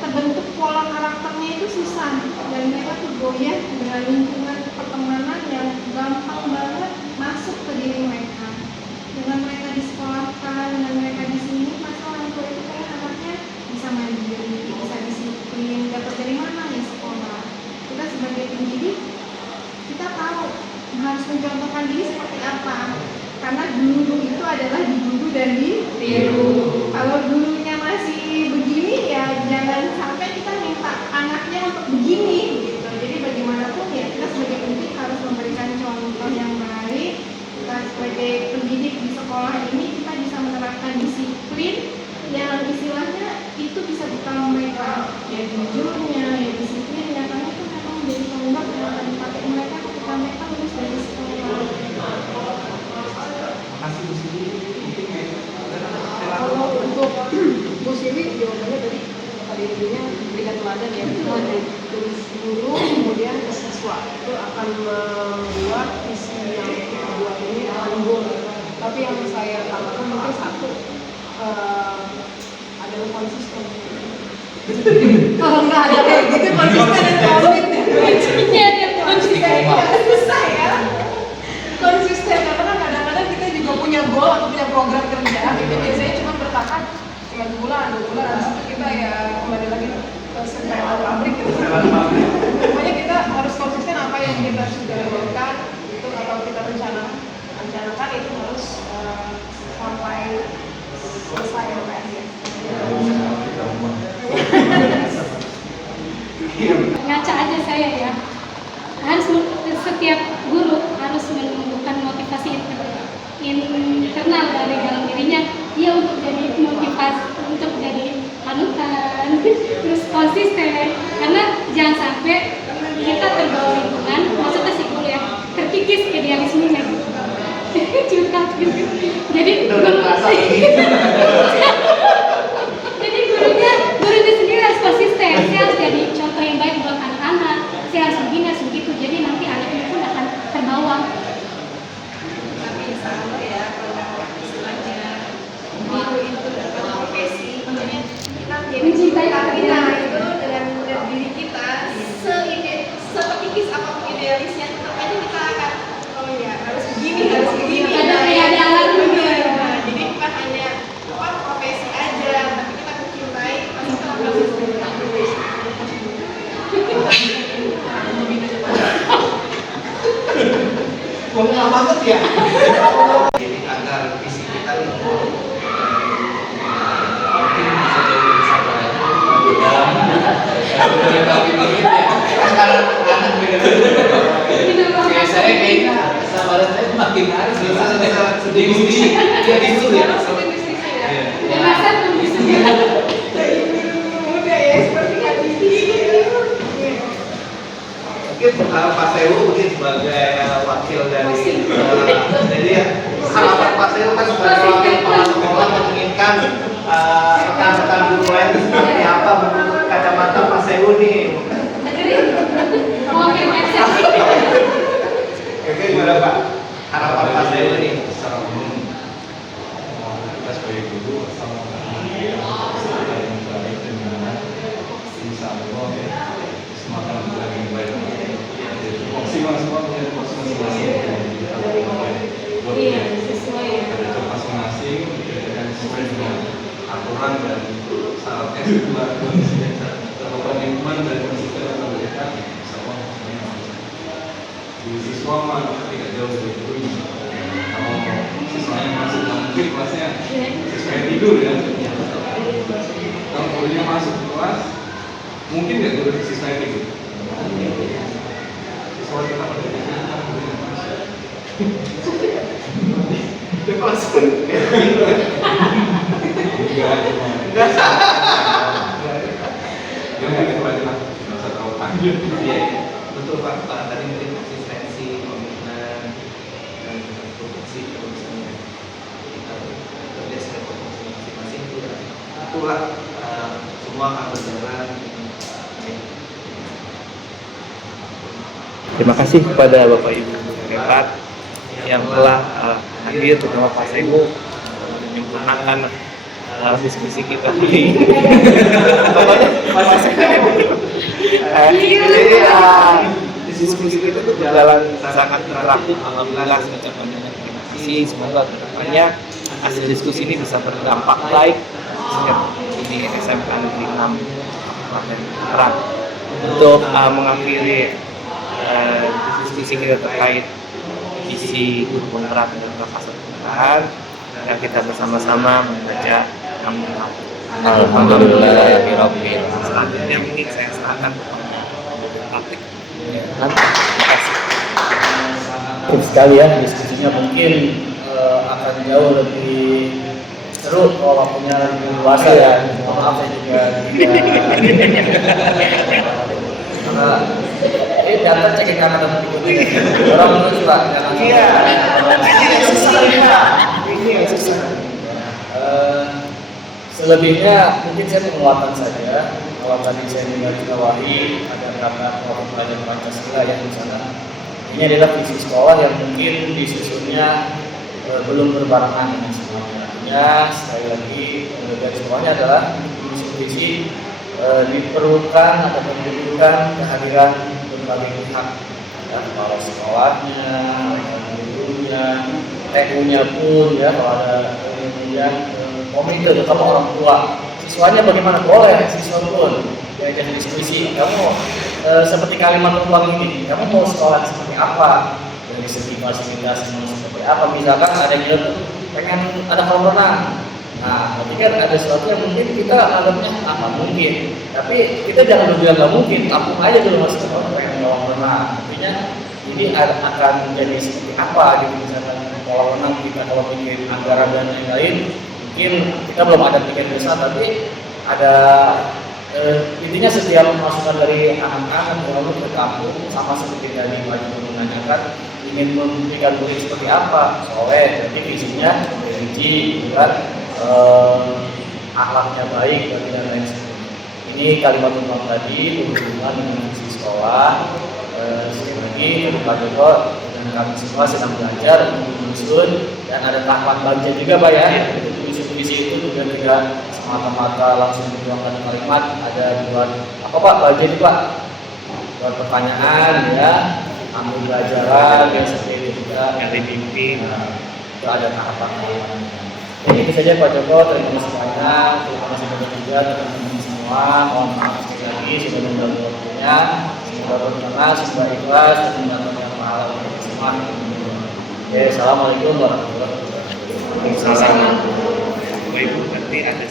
terbentuk pola karakternya itu susah dan mereka tuh goyah dengan lingkungan pertemanan yang gampang banget masuk ke diri mereka. Dengan mereka disekolahkan, dengan mereka di sini, pasti orang tua itu kayak anaknya bisa mandiri, bisa disiplin, dapat dari mana ya sekolah. Kita sebagai pendidik, kita tahu harus mencontohkan diri seperti apa. Karena guru itu adalah di guru dan ditiru. Kalau gurunya masih begini ya jangan sampai kita minta anaknya untuk begini gitu. Jadi bagaimanapun ya kita sebagai pendidik harus memberikan contoh yang baik. Kita sebagai pendidik di sekolah ini kita bisa menerapkan disiplin yang istilahnya itu bisa bekal mereka ya jujurnya, ya disiplinnya, karena itu memang menjadi tonggak yang akan dipakai mereka ketika mereka lulus dari sekolah. Kalau untuk Bu Siwi jawabannya tadi intinya berikan teladan ya, dari guru kemudian ke siswa itu akan membuat visi yang kita buat ini akan unggul. Tapi yang saya tambahkan mungkin satu, adalah konsisten. Kalau nggak ada kayak gitu konsisten dan komit. Konsisten itu susah ya. Konsisten karena kadang-kadang kita juga punya goal atau punya program kerja, itu biasanya cuma bertahan cuma 2 bulan, habis itu kita ya kembali lagi ke setelan pabrik gitu. Pokoknya kita harus konsisten apa yang kita sudah lakukan itu atau kita rencanakan itu harus sampai selesai ya Pak ya. Ngaca aja saya ya, harus setiap guru harus menumbuhkan motivasi internal dari dalam dirinya dia untuk jadi motivasi, untuk jadi panutan, terus konsisten, karena jangan sampai kita terbawa lingkungan, maksudnya si guru ya terkikis idealismenya gitu. Curhat gitu. Jadi gurunya sendiri harus konsisten. Saya harus jadi contoh yang baik buat anak-anak. Saya harus begini, harus begitu. Jadi nanti anaknya pun akan terbawa. Tapi sama ya, kalau istilahnya guru itu dapat profesi, maksudnya kita menjadi Mencintai kita itu dengan diri kita sepertikis apapun idealisnya, tetap aja kita akan oh ya harus begini. Ada alarmnya. Nah, jadi bukan hanya profesi aja, tapi kita mencintai pasti kita akan mencintai profesi. Ngomong banget ya. Jadi agar visi kita itu mungkin bisa jauh lebih sabar. Sekarang anak beda-beda. Kayak saya kayaknya kesabaran saya makin hari sedih ya gitu ya. Dewasa tuh bisa. Mudah ya seperti ini. Mungkin Pak Sewu mungkin sebagai wakil dari jadi ya harapan Pak Sewu kan sebagai wakil kepala sekolah menginginkan rekan-rekan guru lain itu seperti apa menurut kacamata Pak Sewu nih. Oke, Oke, gimana Pak? Harapan Pak Sewu nih. Secara umum kita sebagai guru sama yang baik dan benar, insya Allah semakin lebih baik. Maksimal semua punya tugas masing-masing. Iya, sesuai ya. Ada job masing-masing dan sesuai dengan aturan dan syaratnya juga komitmen dan konsisten dalam mereka. Insya Allah semuanya bisa. Di siswa mah tidak jauh dari guru. Kalau siswanya masuk mungkin kelasnya siswa tidur ya. Kalau gurunya masuk ke kelas mungkin nggak guru siswa tidur. Siswa kita pada Itu langsung enggak jangan itu aja lah, nggak usah terlalu panjang. Iya, betul Pak. Tadi mungkin konsistensi, komitmen, dan produksi misalnya kita bekerja sesuai produksi masing-masing itu itulah semua akan berjalan. Terima kasih kepada Bapak Ibu hebat yang telah hadir, terutama Pak Sewu menyempurnakan diskusi kita ini. Diskusi kita itu berjalan sangat interaktif. Alhamdulillah saya ucapkan terima kasih. Semoga kedepannya hasil diskusi ini bisa berdampak baik sehingga ini SMK Negeri 6 Kabupaten Tangerang. Untuk mengakhiri diskusi kita terkait visi guru penggerak dan pasar pengerahan, dan kita bersama-sama membaca Alhamdulillahirabbil alamin. Selanjutnya mungkin saya serahkan kepada praktik. Terima kasih. Cukup sekali ya diskusinya, mungkin akan jauh lebih seru kalau waktunya lebih luas ya. Maaf saya juga karena ini data cek yang ada berikutnya. Orang menurut Pak, Iya. Ini yang susah Pak. Ini yang susah. Selebihnya mungkin saya menguatkan saja. Kalau tadi saya menggarisbawahi ada kata kelompok pelajar Pancasila yang di sana. Ini adalah visi sekolah yang mungkin disusunnya belum berbarengan dengan semuanya. Artinya sekali lagi garis bawahnya adalah visi diperlukan atau membutuhkan kehadiran berbagai pihak, ya, kepala sekolahnya, gurunya, TU-nya pun, ya, kalau ada kemudian komite terutama orang tua. Siswanya bagaimana? Boleh siswa pun diajak diskusi. Kamu seperti kalimat peluang ini, kamu mau sekolah seperti apa? Dari segi fasilitas seperti apa? Misalkan ada yang bilang pengen ada kolam renang. Nah, berarti kan ada sesuatu yang mungkin kita anggapnya apa mungkin, tapi kita jangan bilang nggak mungkin. Tampung aja dulu masuk sekolah pengen kolam renang. Artinya ini akan jadi seperti apa gitu, misalkan kolam renang kita kalau bikin anggaran dan lain-lain, mungkin kita belum ada pikiran besar, tapi ada intinya setiap masukan dari anak-anak yang ke kampung sama seperti tadi Pak Joko menanyakan ingin memberikan murid seperti apa, soleh, jadi visinya religi, bukan akhlaknya baik dan lain sebagainya. Ini kalimat umum tadi berhubungan dengan visi sekolah. Sekali lagi Pak Joko dan kami semua sedang belajar untuk menyusun dan ada tahapan baca juga Pak ya. Menyusun visi itu juga tidak semata-mata langsung dituangkan kalimat, ada buat apa Pak baca itu Pak, buat pertanyaan ya, ambil pelajaran yang seperti itu juga Dari mimpi. itu ada tahapan. Jadi itu saja Pak Joko, terima kasih banyak, terima kasih banyak juga teman-teman semua. Mohon maaf sekali lagi sudah mengganggu waktunya. Semoga berkenan, semoga ikhlas dan mendapatkan pahala untuk semua. Oke, assalamualaikum warahmatullahi wabarakatuh. Waalaikumsalam. Bapak Ibu nanti ada